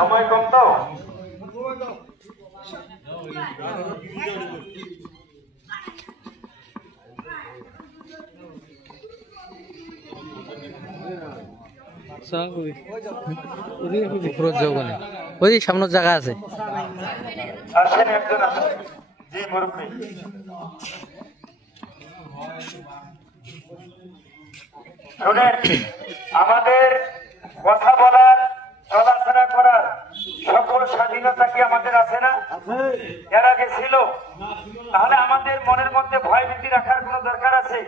সময় কম তো ওই সামনে জায়গা আছে আসেন একজন আসেন জি মুরব্বী শুনেন আমাদের কথা বলার চলাফেরা করার সকল স্বাধীনতা কি আমাদের আছে না এর আগে ছিল তাহলে আমাদের মনের মধ্যে ভয় ভীতি রাখার কোন দরকার আছে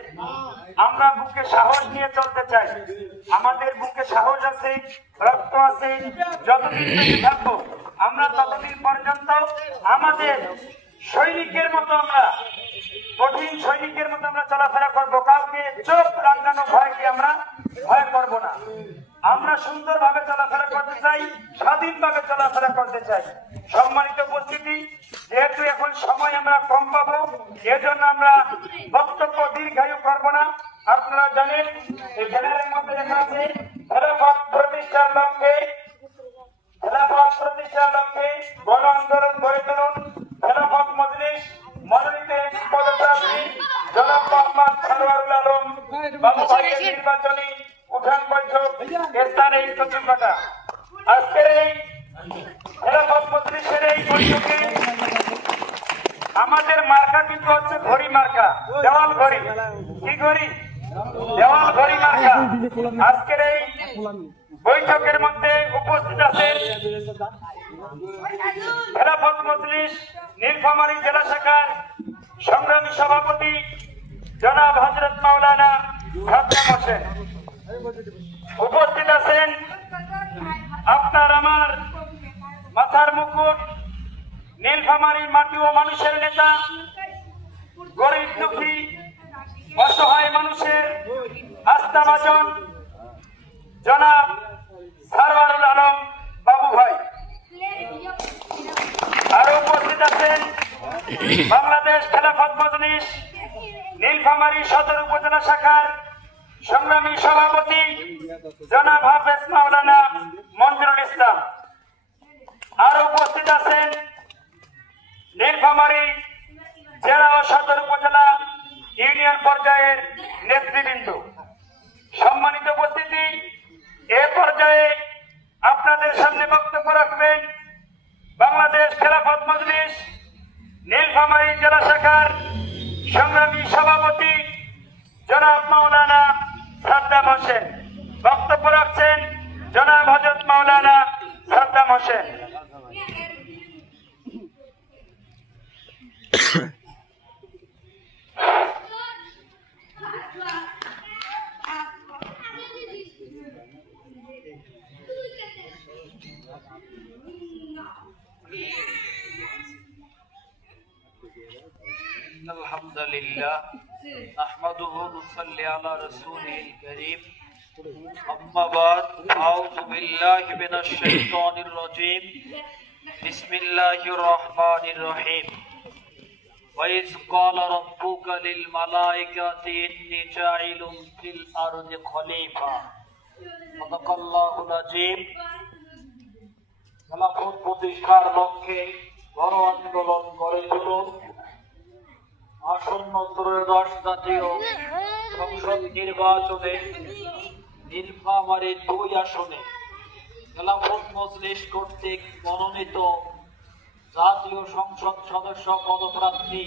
আমরা বুকে সাহস নিয়ে চলতে চাই আমাদের বুকে সাহস আছে রক্ত আছে যতদিন বেঁচে থাকবো আমরা ততদিন পর্যন্ত আমাদের সৈনিকের মতো আমরা কঠিন সৈনিকের মতো আমরা চলাফেরা করবো কাউকে চোখ রাঙানো ভয়কে আমরা ভয় করবো না আমরা সুন্দরভাবে চলাফেরা করতে চাই স্বাধীনভাবে চলাফেরা করতে চাই সম্মানিত উপস্থিতি যেহেতু এখন সময় আমরা কম পাবো এজন্য আমরা বক্তব্য দীর্ঘায়ু করবো না আপনারা জানেন এই ব্যানারের মধ্যে লেখা আছে খেলাফত প্রতিষ্ঠার লক্ষ্যে গণ আন্দোলন গড়ে তুলুন খেলাফত মজলিস মনোনীত পদপ্রার্থী জনাব মোহাম্মদ সরওয়ারুল আলম বাবু ভাইয়ের নির্বাচনী উঠান বৈঠক স্থানে চতুর্থটা আজকের এই খেলাফত মজলিসের এই বৈঠকে আমাদের মার্কা কিন্তু হচ্ছে ঘড়ি মার্কা দেওয়াল ঘড়ি কি ঘড়ি দেওয়াল ঘড়ি মার্কা আজকের এই বৈঠকের মধ্যে উপস্থিত আছেন খেলাফত মজলিস নীলফামারী জেলা শাখার সংগ্রামী সভাপতি জনাব হযরত মাওলানা সাদ্দাম হোসেন উপস্থিত আছেন আপনার আমার মাথার মুকুট নীলফামারীর মাটি ও মানুষের নেতা গরিব দুঃখী অসহায় মানুষের আস্থাভাজন জনাব সরওয়ারুল আলম বাবু ভাই আরো উপস্থিত আছেন বাংলাদেশ খেলাফত মজলিস নীলফামারী সদর উপজেলা শাখার সংগ্রামী সভাপতি জনাব হাফেজ মাওলানা মঞ্জুরুল ইসলাম আরো উপস্থিত আছেন নীলফামারী জেলা ও সদর উপজেলা ইউনিয়ন পর্যায়ের নেতৃবৃন্দ সম্মানিত উপস্থিতি এ পর্যায়ে আপনাদের সামনে বক্তব্য রাখবেন বাংলাদেশ খেলাফত মজলিস নীলফামারী জেলা শাখার সংগ্রামী সভাপতি জনাব মাওলানা সাদ্দাম হোসেন বক্তব্য রাখছেন জনাব হযরত মাওলানা সাদ্দাম হোসেন আলহামদুলিল্লাহ নাহমাদুহু ওয়া নুসাল্লি আলা রাসূলিল কারীম আম্মা বাদ আউযু বিল্লাহি মিনাশ শাইতানির রাজীম বিসমিল্লাহির রহমানির রহিম ওয়া ইয ক্বালা রাব্বুকা লিল মালাইকাতি ইন্নী জাইলুন ফিল আরদি খলিফা সাদাকাল্লাহুল আযীম খেলাফত প্রতিষ্ঠার লক্ষ্যে গণ আন্দোলন গড়ে তুলুন আসন্ন ত্রয়োদশ জাতীয় সংসদ নির্বাচনে নীলফামারী 2 আসনে খেলাফত মজলিস কর্তৃক মনোনীত জাতীয় সংসদ সদস্য পদপ্রার্থী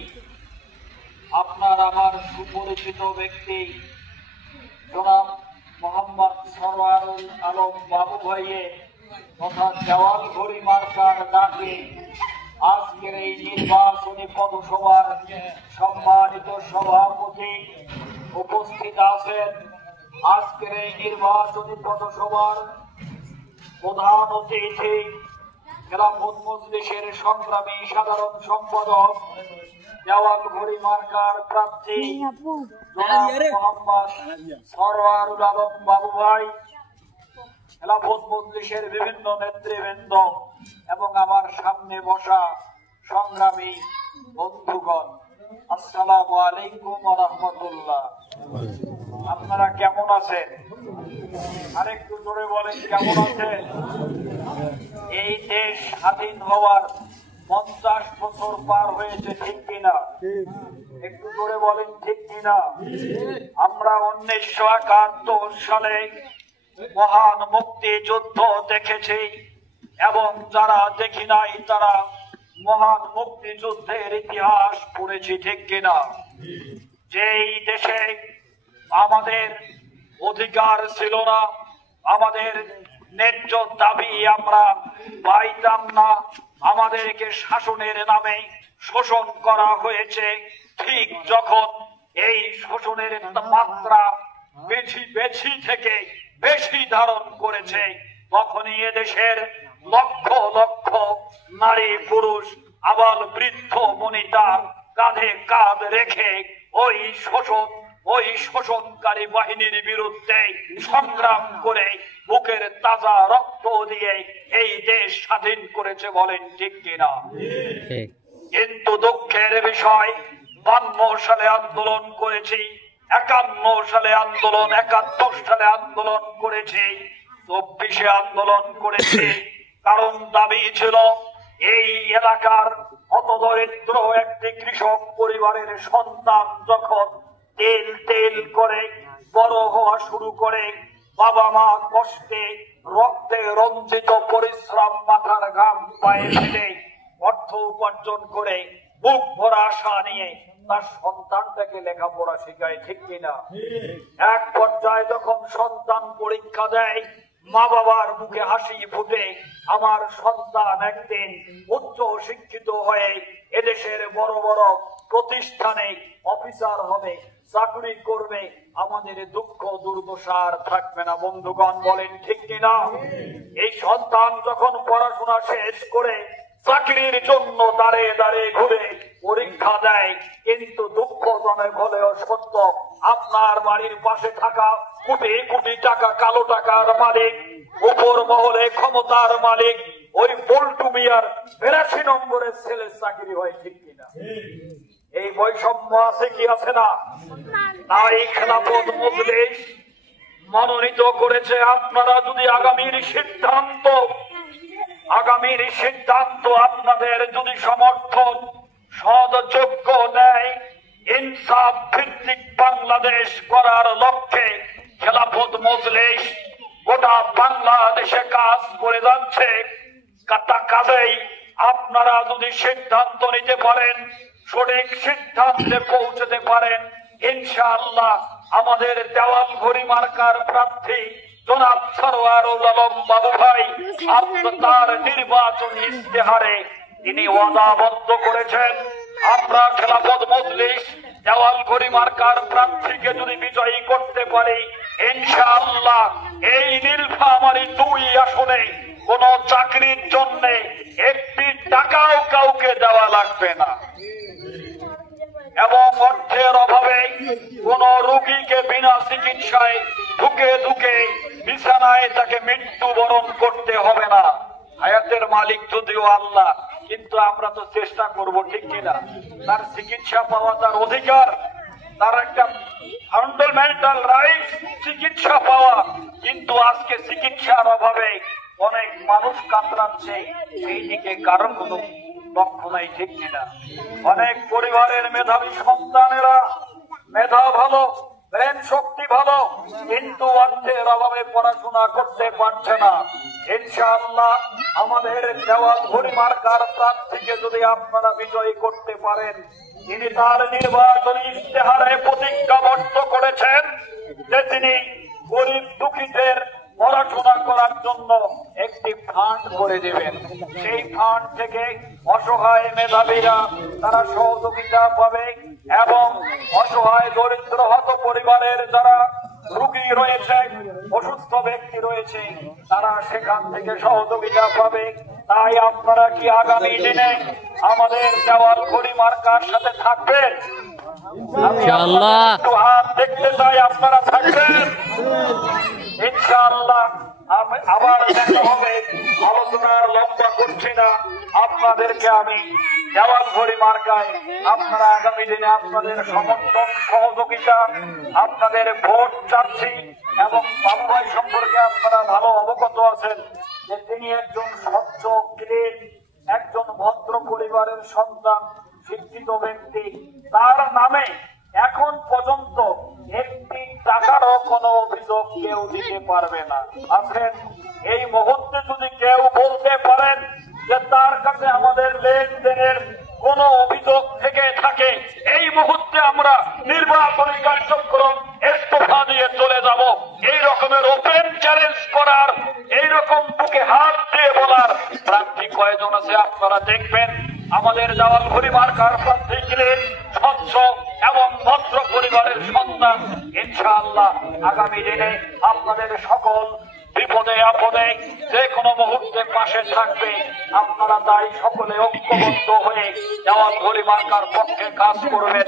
আপনার আমার সুপরিচিত ব্যক্তি জনাব মোহাম্মদ সরওয়ারুল আলম বাবু ভাইয়ের তথা দেওয়াল ঘড়ি মার্কার ডাকে আজকের এই নির্বাচনী পথসভার সম্মানিত সভাপতি উপস্থিত আছেন আজকের এই নির্বাচনী পথসভার প্রধান অতিথি খেলাফত মজলিসের সংগ্রামী সাধারণ সম্পাদক দেওয়াল ঘড়ি মার্কার প্রার্থী মোহাম্মদ সরওয়ারুল আলম বাবু ভাই খেলাফত মজলিসের বিভিন্ন নেতৃবৃন্দ এবং আমার সামনে বসা সংগ্রামী বন্ধুগণ আসসালামু আলাইকুম ওয়া রাহমাতুল্লাহ। আপনারা কেমন আছেন? আরেকটু জোরে বলেন কেমন আছেন? এই এই দেশ স্বাধীন হওয়ার 50 বছর পার হয়েছে, ঠিক কিনা? একটু করে বলেন ঠিক কিনা? আমরা 1971 সালে মহান মুক্তিযুদ্ধ দেখেছি এবং যারা দেখি নাই তারা মহান মুক্তিযুদ্ধের ইতিহাস পড়েছি, ঠিক কিনা? যেই দেশে আমাদের অধিকার ছিল না, আমাদের ন্যায্য দাবি আমরা পাইতাম না, আমাদেরকে শাসনের নামে শোষণ করা হয়েছে, ঠিক যখন এই শোষণের মাত্রা বেশি থেকে বেশি ধারণ করেছে, তখনই এদেশের লক্ষ লক্ষ নারী পুরুষ আবাল বৃদ্ধ বনিতা কাঁধে কাঁধ রেখে ওই শোষণকারী বাহিনীর বিরুদ্ধে সংগ্রাম করে বুকের তাজা রক্ত দিয়ে এই দেশ স্বাধীন করেছে, বলেন ঠিক কিনা? কিন্তু দুঃখের বিষয়, 52 সালে আন্দোলন করেছি, 51 সালে আন্দোলন, 71 সালে আন্দোলন করেছি, 24-এ আন্দোলন করেছি। কারণ দাবি ছিল এই এলাকার হতদরিদ্র একটি কৃষক পরিবারের সন্তান যখন তেল তেল করে বড় হওয়া শুরু করে, বাবা মা কষ্টে রক্তে রঞ্জিত পরিশ্রম মাথার ঘাম পায়ে ফেলে অর্থ উপার্জন করে বুক ভরা আশা নিয়ে তার সন্তানটাকে লেখাপড়া শেখায়, ঠিক কিনা? এক পর্যায়ে যখন সন্তান পরীক্ষা দেয়, মা বাবার মুখে হাসি ফুটে, আমার সন্তান একদিন উচ্চ শিক্ষিত হয়ে এদেশের বড় বড় প্রতিষ্ঠানে অফিসার হবে, চাকরি করবে, আমাদের দুঃখ দুর্দশা আর থাকবে না। বন্ধুগণ বলেন ঠিক কিনা? এই সন্তান যখন পড়াশোনা শেষ করে চাকরির জন্য দাঁড়িয়ে দাঁড়িয়ে ঘুরে পরীক্ষা দেয়, কিন্তু দুঃখজনক হলেও সত্য, আপনার বাড়ির পাশে থাকা কোটি কোটি টাকা কালো টাকার মালিক, উপর মহলে ক্ষমতার মালিক, ওই বল্টু মিয়ার 82 নম্বরের ছেলের চাকরি হয়, ঠিক কিনা? এই বৈষম্য আছে কি আছে না? তাই খেলাফত মজলিস মনোনীত করেছে, আপনারা যদি আগামীর সিদ্ধান্ত আপনাদের যদি সমর্থন সহযোগ্য নেয়, ইনসাফ ভিত্তিক বাংলাদেশ করার লক্ষ্যে খেলাফত মজলিস গোটা বাংলাদেশে কাজ করে যাচ্ছে। কাজেই আপনারা যদি সিদ্ধান্ত নিতে পারেন, সঠিক সিদ্ধান্তে পৌঁছতে পারেন, ইনশাআল্লাহ আমাদের দেওয়াল ঘড়ি মার্কার প্রার্থী জনাব সরওয়ারুল আলম বাবু ভাই তার নির্বাচনী ইশতেহারে তিনি ওয়াদাবদ্ধ করেছেন, আমরা খেলাফত মজলিস দেওয়াল ঘড়ি মার্কার প্রার্থীকে যদি বিজয়ী করতে পারি, ইনশাআল্লাহ এই নীলফামারী 2 আসনে কোন চাকরির জন্য একটি টাকাও কাউকে দেওয়া লাগবে না এবং অর্থের অভাবে কোন রোগীকে বিনা চিকিৎসায় ধুকে ধুকে বিছানায় তাকে মৃত্যুবরণ করতে হবে না। হায়াতের মালিক যদিও আল্লাহ, কিন্তু আমরা তো চেষ্টা করব, ঠিক কিনা? তার চিকিৎসা পাওয়া তার অধিকার, তার একটা ফান্ডামেন্টাল রাইট চিকিৎসা পাওয়া, কিন্তু আজকে চিকিৎসার অভাবে অনেক মানুষ কাতরাচ্ছে, এই দিকে কারণ কোনো লক্ষ্য নাই, ঠিক কিনা? অনেক পরিবারের মেধাবী সন্তানেরা মেধা ভালো, ব্রেন শক্তি ভালো, কিন্তু অর্থের অভাবে পড়াশোনা করতে পারছে না। ইনশাআল্লাহ আমাদের দেওয়াল ঘড়ি মার্কার প্রার্থীকে যদি আপনারা বিজয়ী করতে পারেন, তিনি তার নির্বাচনী ইশতেহারে প্রতিজ্ঞাবদ্ধ করেছেন যে তিনি গরিব দুঃখীদের পড়াশোনা করার জন্য একটি ফান্ড করে দেবেন। সেই ফান্ড থেকে অসহায় মেধাবীরা তারা সহযোগিতা পাবে এবং অসহায় দরিদ্র হত পরিবারের যারা রোগী রয়েছে, অসুস্থ ব্যক্তি রয়েছে, তারা সেখান থেকে সহযোগিতা পাবে। তাই আপনারা কি আগামী দিনে আমাদের দেওয়াল ঘড়ি মার্কার সাথে থাকবেন? ইনশাআল্লাহ হাত দেখতে চাই, আপনারা থাকবেন ইনশাআল্লাহ। আবার দেখা হবে, আলোচনার লম্বা করছি না, আপনাদেরকে আমি দেওয়াল ঘড়ি মার্কায় আপনারা আগামী দিনে আপনাদের সমর্থন সহযোগিতা, আপনাদের ভোট চাচ্ছি। এবং বাবু ভাই সম্পর্কে আপনারা ভালো অবগত আছেন যে তিনি একজন স্বচ্ছ পরিবারের সন্তান, শিক্ষিত ব্যক্তি, তার নামে এখন পর্যন্ত একটি টাকারও কোনো অভিযোগ কেউ দিতে পারবে না। আছেন? এই মুহূর্তে যদি কেউ বলতে পারেন যে তার কাছে আমাদের লেনদেনের কোন অভিযোগ থেকে থাকে, এই মুহূর্তে আমরা নির্বাচনী কার্যক্রম ইস্তফা দিয়ে চলে যাব, এই রকমের ওপেন চ্যালেঞ্জ করার, এই রকম বুকে হাত দিয়ে বলার প্রার্থী কয়জন আছে আপনারা দেখবেন। আমাদের দেওয়ালঘড়ি মার্কার প্রার্থী ছিলেন স্বচ্ছ এবং ভদ্র পরিবারের সন্তান। ইনশাআল্লাহ আগামী দিনে আপনাদের সকল বিপদে আপদে যে কোনো মুহূর্তে পাশে থাকবে। আপনারা তাই সকলে ঐক্যবদ্ধ হয়ে দেওয়ালঘড়ি মার্কার পক্ষে কাজ করবেন,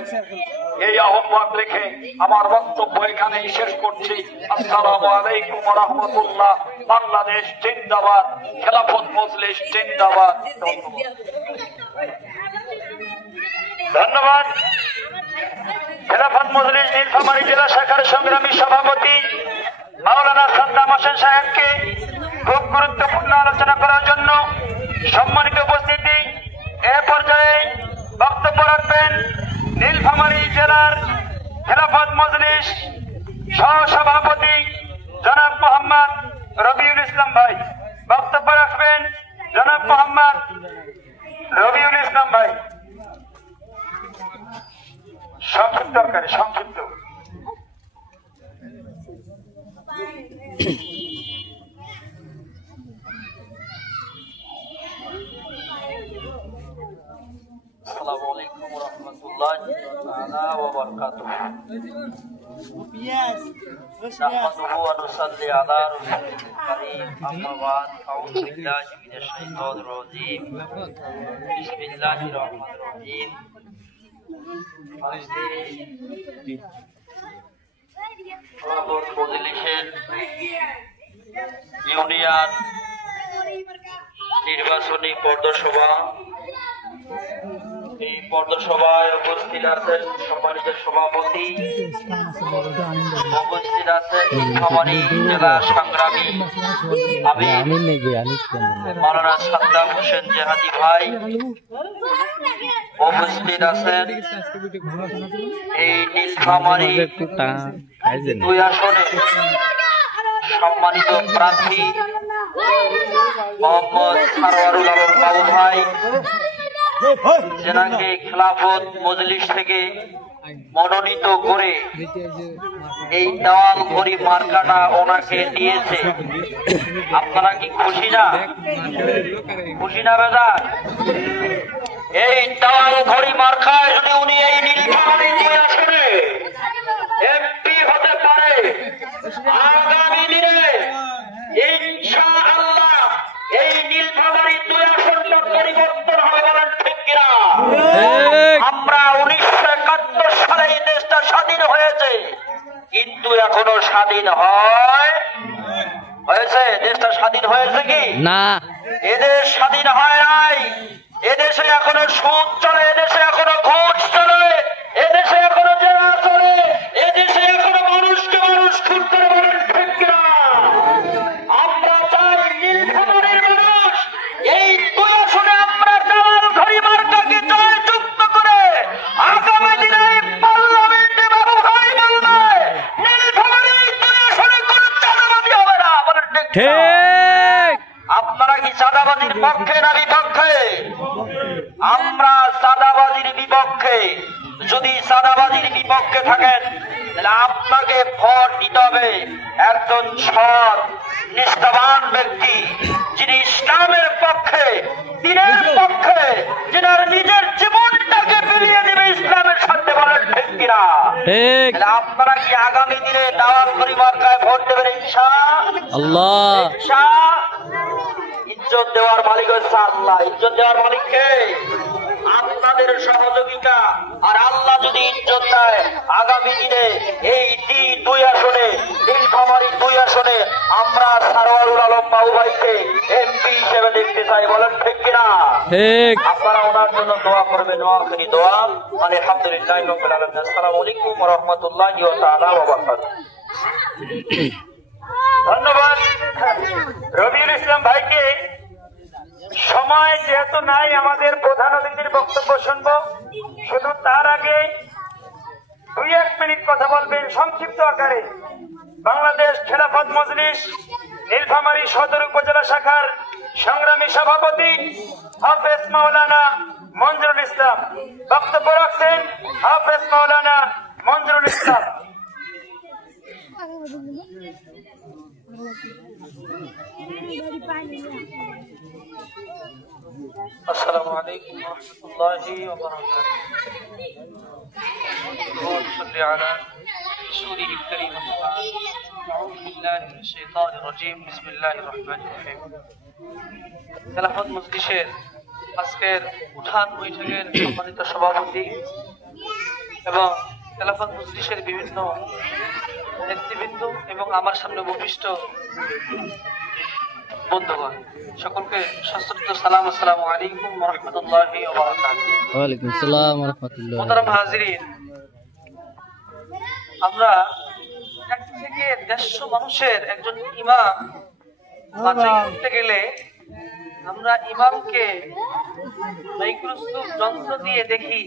এই আহ্বান রেখে আমার বক্তব্য এখানেই শেষ করছি। আসসালামু আলাইকুম ওয়া রাহমাতুল্লাহ। বাংলাদেশ জিন্দাবাদ, খেলাফত মজলিস জিন্দাবাদ। ধন্যবাদ। খেলাফত মজলিস নীলফামারী জেলা শাখার সংগ্রামী সভাপতি মাওলানা সাদ্দাম হোসেন সাহেবকে খুব গুরুত্বপূর্ণ আলোচনা করার জন্য সম্মানিত উপস্থিতি। এ পর্যায়ে বক্তব্য রাখবেন নীলফামারী জেলার খেলাফত মজলিস সহসভাপতি জনাব মোহাম্মদ রবিউল ইসলাম ভাই। বক্তব্য রাখবেন জনাব মোহাম্মদ রবিউল ইসলাম ভাই। সংক্ষিপ্ত দরকারি, সংক্ষিপ্ত। আসসালামু আলাইকুম ওয়া রাহমাতুল্লাহি ওয়া বারাকাতুহু। নাহমাদুহু ওয়া নুসাল্লি আলা রাসূলিল কারীম, আম্মা বা'দ। আউযু বিল্লাহি মিনাশ শাইতানির রাজীম। বিসমিল্লাহির রহমানির রহিম। খেলাফত মজলিসের ইউনিয়ন নির্বাচনী পর্দসভা, এই পর্দসভায় উপস্থিত আছেন সম্মানিত সভাপতি, উপস্থিত আছেন নীলফামারী জেলা সংগ্রামী মাওলানা সাদ্দাম হোসেন জেহাদি ভাই, উপস্থিত আছেন এই নীলফামারী 2 আসনে সম্মানিত প্রার্থী মোহাম্মদ সারওয়ারুল আলম বাবু ভাই, যেনাকে খেলাফত মজলিস থেকে মনোনীত করে এই দেওয়ালঘড়ি মার্কাটা ওনাকে দিয়েছে। আপনারা কি খুশি না? খুশি না বেজার? এই দেওয়ালঘড়ি মার্কায় যদি উনি এই নীলফামারী জেলা আসনে এমপি হতে পারে, আগামী দিনে ইনশাআল্লাহ এই নীলফামারী 2 আসনটা পরিবর্তন হবে। বলেন ঠিক কিনা? আমরা 1971 সালে এই দেশটা স্বাধীন হয়েছে, কিন্তু এখনো স্বাধীন হয়েছে? দেশটা স্বাধীন হয়েছে কি না? এদেশ স্বাধীন হয় নাই। এদেশে এখনো সুদ চলে, এদেশে এখনো ঘুষ চলে, এদেশে এখনো জেলা চলে, এদেশে এখনো মানুষকে মানুষ খুঁজতে। বলেন ঠিক কিনা? আমরা চাই নীলফামারীর মানুষ এই 2 আসনে আমরা দেওয়ালঘড়ি মার্কাকে জয়যুক্ত করে আগামী দিনে পার্লামেন্টে বাবু ভাই বলবে নীলফামারীর 2 আসনে কোনো চাঁদাবাজি হবে না। বলেন ঠিক কিনা? আপনারা কি চাঁদাবাজির পক্ষে না বিপক্ষে? আমরা চাঁদাবাজির বিপক্ষে। যদি চাঁদাবাজির বিপক্ষে থাকেন তাহলে আপনাকে ভোট দিতে হবে একজন সৎ নিষ্ঠাবান ব্যক্তি, যিনি ইসলামের পক্ষে, দ্বীনের পক্ষে, যিনার নিজের জীবনটাকে বিলিয়ে দেবে ইসলামের সাথে। বলেন ঠিক কিনা? তাহলে আপনারা কি আগামী দিনে দেওয়ালঘড়ি মার্কায় ভোট দেবেন ইনশাআল্লাহ? ইজ্জত দেওয়ার মালিক হচ্ছে আল্লাহ। ইজ্জত দেওয়ার মালিককে আপনাদের সহযোগিতা। আর আল্লাহ যদি ইজ্জত দেয়, আগামী দিনে এই 2 আসনে নীলফামারী 2 আসনে আমরা সারওয়ারুল আলম বাবু ভাইকে এমপি হিসেবে দেখতে চাই। বলেন ঠিক কিনা? আপনারা ওনার জন্য দোয়া করবেন। দোয়া আলহামদুলিল্লাহ রাব্বিল আলামিন। আসসালামু আলাইকুম ওয়া রাহমাতুল্লাহি ওয়া বারাকাতুহু। ধন্যবাদ রবিউল ইসলাম ভাইকে সময় যেহেতু নাই আমাদের প্রধান অতিথির বক্তব্য শুনবো, শুধু তার আগে 2-1 মিনিট কথা বলবেন সংক্ষিপ্ত আকারে বাংলাদেশ খেলাফত মজলিস নীলফামারী সদর উপজেলা শাখার সংগ্রামী সভাপতি হাফেজ মাওলানা মঞ্জুরুল ইসলাম। বক্তব্য রাখছেন হাফেজ মাওলানা মঞ্জুরুল ইসলাম। السلام عليكم ورحمة الله وبركاته. اللهم صل على رسوله الكريم. أعوذ بالله من الشيطان الرجيم. بسم الله الرحمن الرحيم. খেলাফত মজলিসের আজকের উঠান বৈঠকের সম্মানিত সভাপতি এবং খেলাফত মজলিসের বিভিন্ন নেতৃবৃন্দ এবং আমার সামনে উপবিষ্ট বন্ধুগণ, সকলকে সশ্রদ্ধ সালাম। আসসালামু আলাইকুম ওয়া রাহমাতুল্লাহি ওয়া বারাকাতুহু। ওয়া আলাইকুম আসসালাম ওয়া রাহমাতুল্লাহ। মোহতারাম হাজিরিন, আমরা 1 থেকে 150 মানুষের একজন ইমাম বাছাই করতে গেলে আমরা ইমামকে মাইক্রোস্কোপ যন্ত্র দিয়ে দেখি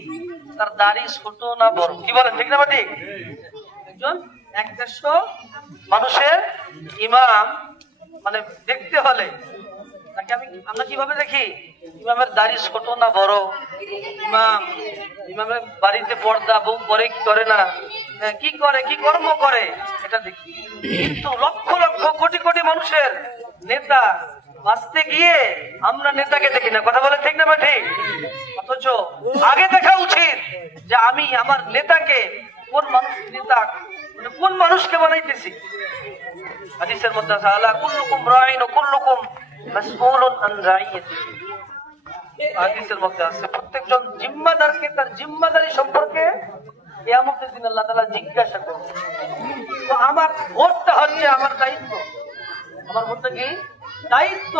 তার দাড়ি ছোট না বড়। কি বলেন, ঠিক না ঠিক? একজন 150 মানুষের ইমাম মানে দেখতে হলে তাকে আমরা কিভাবে দেখি? ইমামের দাড়ি ছোট না বড়, ইমামের বাড়িতে পর্দা বউ করে কি করে না, কি করে কি কর্ম করে, এটা দেখি। কিন্তু লক্ষ লক্ষ কোটি কোটি মানুষের নেতা বাঁচতে গিয়ে আমরা নেতাকে দেখি না। কথা বলে ঠিক না ঠিক? অথচ আগে দেখা উচিত যে আমি আমার নেতাকে কোন মানুষ নেতা মানে কোন মানুষকে বানাইতেছি। হাদিসের মধ্যে আছে আলা কুল্লুকুম রাইন ওয়া কুল্লুকুম মাসউলুন আন রাইয়াতিহি। হাদিসের মধ্যে আছে প্রত্যেকজন জিম্মাদারকে তার জিম্মাদারি সম্পর্কে কিয়ামতের দিন আল্লাহ তাআলা জিজ্ঞাসা করবে। তো আমার ভোটটা হচ্ছে আমার দায়িত্ব। আমার ভোটটা কি দায়িত্ব?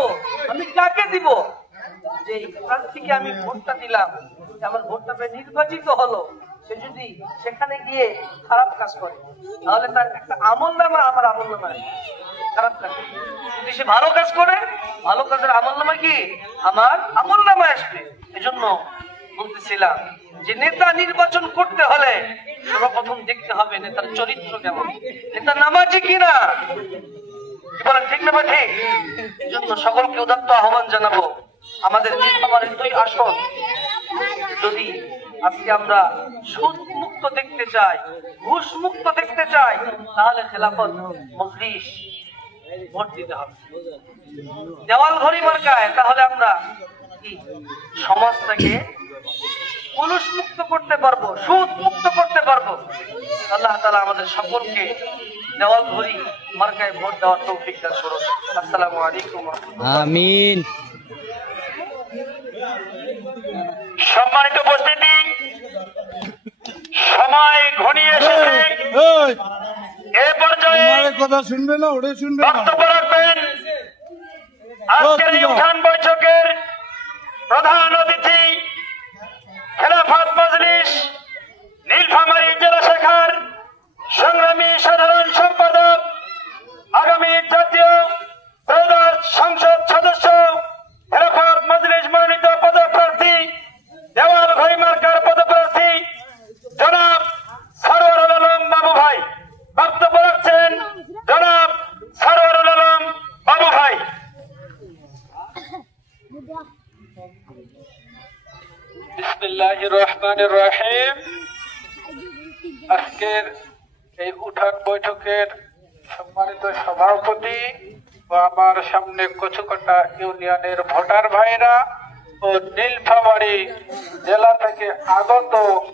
আমি কাকে দিব? যে প্রার্থীকে আমি ভোটটা দিলাম, আমার ভোটটা পেয়ে নির্বাচিত হলো, সে যদি সেখানে গিয়ে খারাপ কাজ করে তাহলে তার একটা আমলনামা আমার আমলনামায় খারাপ কাজ। যদি সে ভালো কাজ করে, ভালো কাজের আমলনামা কি আমার আমলনামায় আসবে। এজন্য বলতেছিলাম যে নেতা নির্বাচন করতে হলে সর্বপ্রথম দেখতে হবে নেতার চরিত্র কেমন, নেতা নামাজি কিনা। কি বলেন, ঠিক না ঠিক? এজন্য সকলকে উদাত্ত আহ্বান জানাবো, আমাদের নীলফামারীর 2 আসন যদি আজকে আমরা সুদ মুক্ত দেখতে চাই, ঘুষ মুক্ত দেখতে চাই, তাহলে খেলাফত মজলিস ভোট দিতে হবে। দেওয়াল ঘড়ি মার্কায় তাহলে আমরা কি সমাজটাকে পুলিশ মুক্ত করতে পারবো, সুদ মুক্ত করতে পারবো। আল্লাহ তাআলা আমাদের সকলকে দেওয়াল ঘড়ি মার্কায় ভোট দেওয়ার তৌফিক দান করুন। আসসালামু আলাইকুম। আমিন। সম্মানিত উপস্থিতি, সময় ঘনিয়ে এসেছে। এ পর্যায়ে কথা শুনবে না, ওটা শুনবে না। বক্তব্য রাখবেন আজকের এই উঠান বৈঠকের প্রধান অতিথি খেলাফত মজলিস নীলফামারী জেলা শাখার সংগ্রামী সাধারণ সম্পাদক, আগামী জাতীয় ত্রয়োদশ সংসদ সদস্য, খেলাফত মজলিস মনোনীত পদপ্রার্থী, দেওয়াল ঘড়ি মার্কার পদপ্রার্থী জনাব সরওয়ারুল আলম বাবু ভাই। বক্তব্য রাখছেন জনাব সরওয়ারুল আলম বাবু ভাই। বিসমিল্লাহির রহমানির রহিম। আজকের এই উঠান বৈঠকের সম্মানিত সভাপতি ও আমার সামনে কচুকাটা ইউনিয়নের ভোটার ভাইরা ও নীলফামারী জেলা থেকে আগত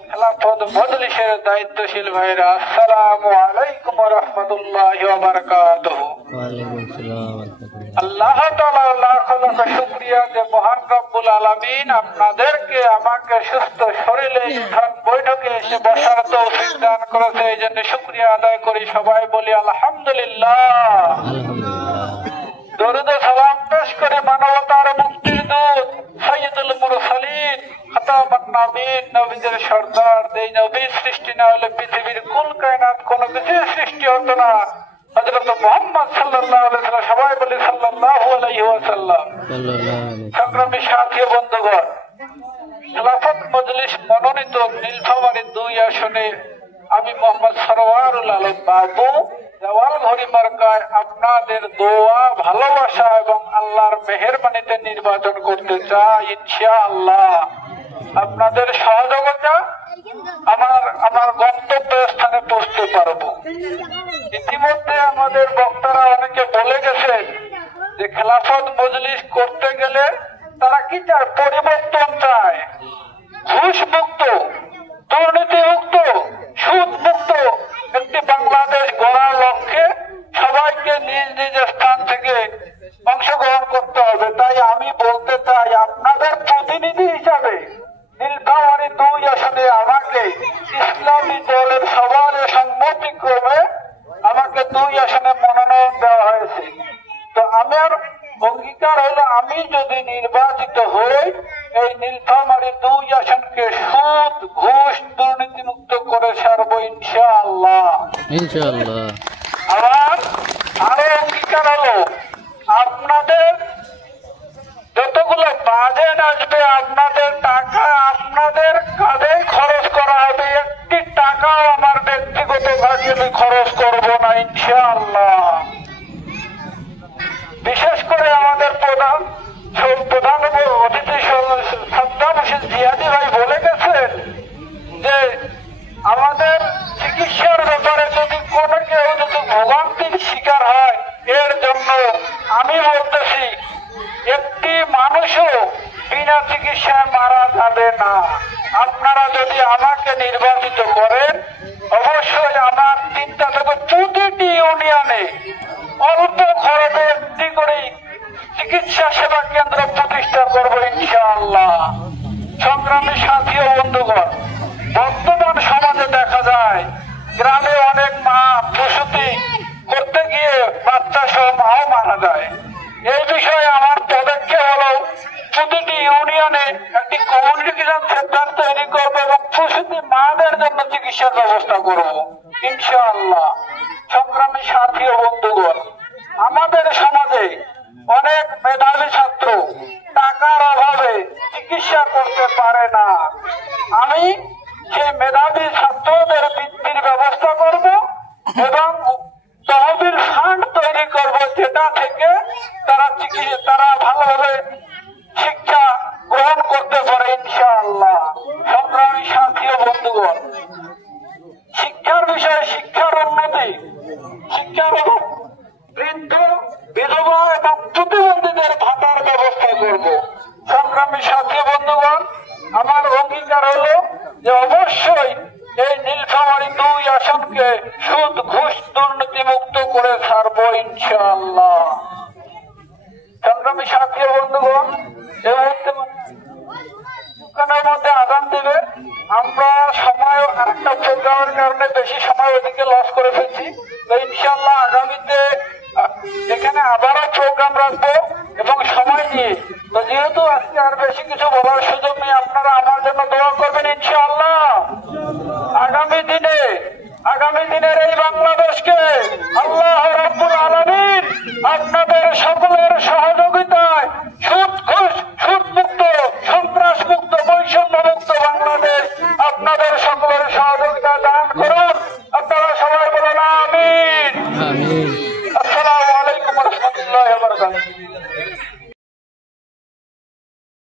খেলাফত মজলিসের দায়িত্বশীল ভাইরা, আসসালামু আলাইকুম ওয়া রাহমাতুল্লাহি ওয়া বারাকাতুহু। ওয়া আলাইকুম আসসালাম ওয়া রাহমাতুল্লাহ। আল্লাহ তাআলার লাখ লাখ শুকরিয়া যে মহান রব্বুল আলামিন আপনাদেরকে আমাকে সুস্থ শরীরে উঠান বৈঠকে এসে বসার তৌফিক দান করেছে। এই জন্য শুকরিয়া আদায় করি, সবাই বলি আলহামদুলিল্লাহ। দরুদ ও সালাম পেশ করে মানবতার মুক্তির দূত সাইয়্যিদুল মুরসালিন খাতামুন নবীন, নবীদের সর্দার, এই নবীর সৃষ্টি না হলে পৃথিবীর কুল কায়নাত কোনো কিছুর সৃষ্টি হতো না। হযরত হযরত মুহাম্মদ সাল্লাল্লাহু আলাইহি ওয়াসাল্লাম, সবাই বলি সাল্লাল্লাহু আলাইহি ওয়াসাল্লাম। সংগ্রামী সাথী ও বন্ধুগণ, খেলাফত মজলিস মনোনীত নীলফামারী 2 আসনে আমি মোহাম্মদ সরওয়ারুল আলম বাবু দেওয়াল ঘড়ি মার্কায় আপনাদের দোয়া, ভালোবাসা এবং আল্লাহর মেহেরবানিতে নির্বাচন করতে চাই ইনশাআল্লাহ। আপনাদের সহযোগিতা আমার গন্তব্য স্থানে পৌঁছতে পারবো। ইতিমধ্যে আমাদের বক্তারা অনেকে বলে গেছেন যে খেলাফত মজলিস করতে গেলে তারা কি চায়? পরিবর্তন চায়, ঘুষ মুক্ত, দুর্নীতি মুক্ত, সুদ মুক্ত একটি বাংলাদেশ গড়ার লক্ষ্যে সবাইকে নিজ নিজ স্থান থেকে অংশগ্রহণ করতে হবে। তাই আমি বলতে চাই, আপনাদের প্রতিনিধি হিসাবে নীলফামারী 2 আসনে আমাকে ইসলামী দলের সবার সম্মতিক্রমে আমাকে 2 আসনে মনোনয়ন দেওয়া হয়েছে। তো আমার অঙ্গীকার হলো, আমি যদি নির্বাচিত হই এই নীলফামারী 2 আসনকে সুদ, ঘুষ, দুর্নীতি মুক্ত করে ছাড়বো ইনশাআল্লাহ। আমার আরো অঙ্গীকার হলো, আপনাদের যতগুলো বাজেট আসবে, আপনাদের টাকা আপনাদের কাঁধে খরচ করা হবে, একটি টাকাও আমার ব্যক্তিগত ভাবে আমি খরচ করবো না ইনশাআল্লাহ। বিশেষ করে আমাদের প্রধান অতিথি সাদ্দাম হোসেন জিয়াদি ভাই বলে গেছেন যে আমাদের চিকিৎসার ব্যাপারে যদি কোনো কেউ যদি ভোগান্তির শিকার হয়, এর জন্য আমি বলতেছি একটি মানুষও বিনা চিকিৎসায় মারা যাবে না। আপনারা যদি আমাকে নির্বাচিত করেন, অবশ্যই আমার চিন্তা থেকে প্রতিটি ইউনিয়নে অল্প খরচে একটি করে চিকিৎসা সেবা কেন্দ্র প্রতিষ্ঠা করবো ইনশাআল্লাহ। সংগ্রামী সাথী ও বন্ধুগণ, বর্তমান সমাজে দেখা যায় গ্রামে অনেক মা প্রসূতি করতে গিয়ে বাচ্চা সহ মাও মারা যায়। এই বিষয়ে আমার পদক্ষেপ হলো প্রতিটি ইউনিয়নে একটি কমিউনিকেশন সেন্টার তৈরি করবো এবং প্রসূতি মাদের জন্য চিকিৎসার ব্যবস্থা করবো ইনশাআল্লাহ। সংগ্রামী সাথী ও বন্ধুগণ, আমাদের সমাজে অনেক মেধাবী ছাত্র টাকার অভাবে চিকিৎসা করতে পারে না। আমি সেই মেধাবী ছাত্রদের বৃত্তির ব্যবস্থা করব এবং তহবিল ফান্ড তৈরি করব, যেটা থেকে তারা ভালোভাবে শিক্ষা গ্রহণ করতে পারে ইনশাআল্লাহ। সংগ্রামী সাথী ও বন্ধুগণ, শিক্ষার বিষয়ে শিক্ষার উন্নতি, শিক্ষার বৃদ্ধ, বিধবা এবং প্রতিবন্ধীদের ভাতার ব্যবস্থা করব। সংগ্রামী সাথী বন্ধুগণ, আমার অঙ্গীকার হলো যে অবশ্যই এই নীলফামারী 2 আসনকে সুদ, ঘুষ, দুর্নীতি মুক্ত করে ছাড়বো ইনশাআল্লাহ। সংগ্রামী সাথী বন্ধুগণ, এই মুহূর্তে মধ্যে আদান দিবে। আমরা সময় আরেকটা প্রোগ্রামের কারণে বেশি সময় ওদিকে লস করে ফেলছি। তো ইনশাআল্লাহ আগামীতে এখানে আবারও প্রোগ্রাম রাখবো এবং সময় নিয়ে। তো যেহেতু আজকে আর বেশি কিছু বলার সুযোগ নেই, আপনারা আমার জন্য দোয়া করবেন ইনশাআল্লাহ। আগামী দিনের এই বাংলাদেশকে আল্লাহ রাব্বুল আলামিন আপনাদের সকলের সহযোগিতায়